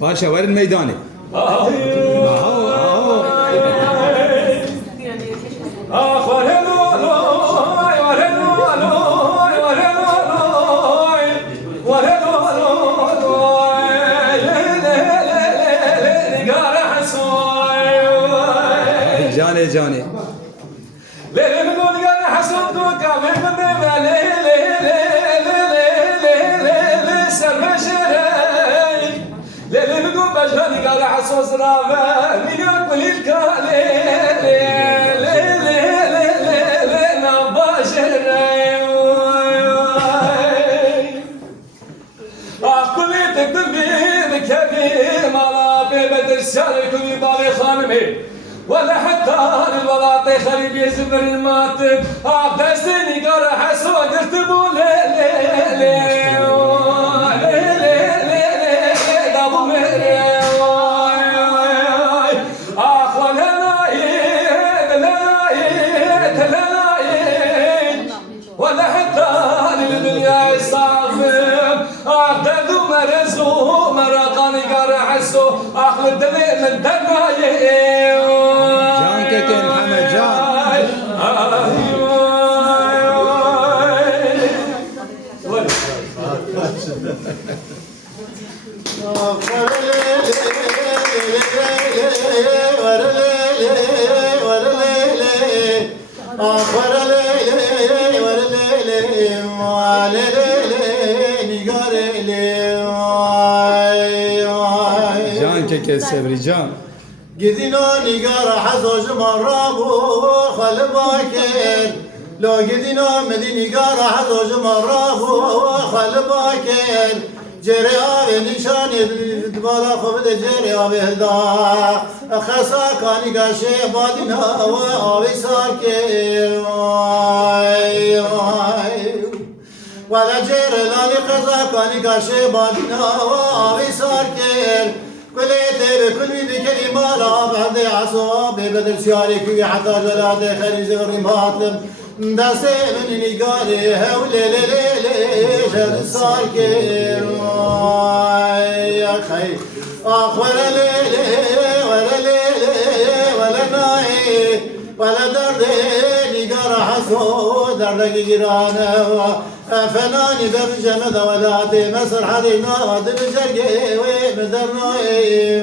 باشا وين الميداني؟ اهو اهو جاني جاني ولا حتى الولاطي خريب يزمر الماتب دستني قرا حسو قلت بو ولا حتى الدنيا يصافم ددو مرزو مرقاني قرا حسو اخل الدليل من دنايم جانك يا محمد جان جانك يا سبري جان قدينا نقار حزوج مرابو خل باكر لو قدينا مدي نقار حزوج مرابو خل باكر جري آبي نشان دبالا خبد جري آبي هدا خسا كاني قاشي بادنا وآبي ساكر ولا جري لالي خسا كاني قاشي بادنا وآبي ساكر كليتي بكل بكلمة لا بعد عصابي بدل سياري كي حتى جلاتي خريج الرمات داسي من نقالي هولي لي لي لي شد صار يا خي اخ ولا لي لي ولا لي لي ولا ناي ولا دردي نقار حسو دردك جيرانه فناني برجمد ولاتي مسر حدينا ودل جرقي ومدرناي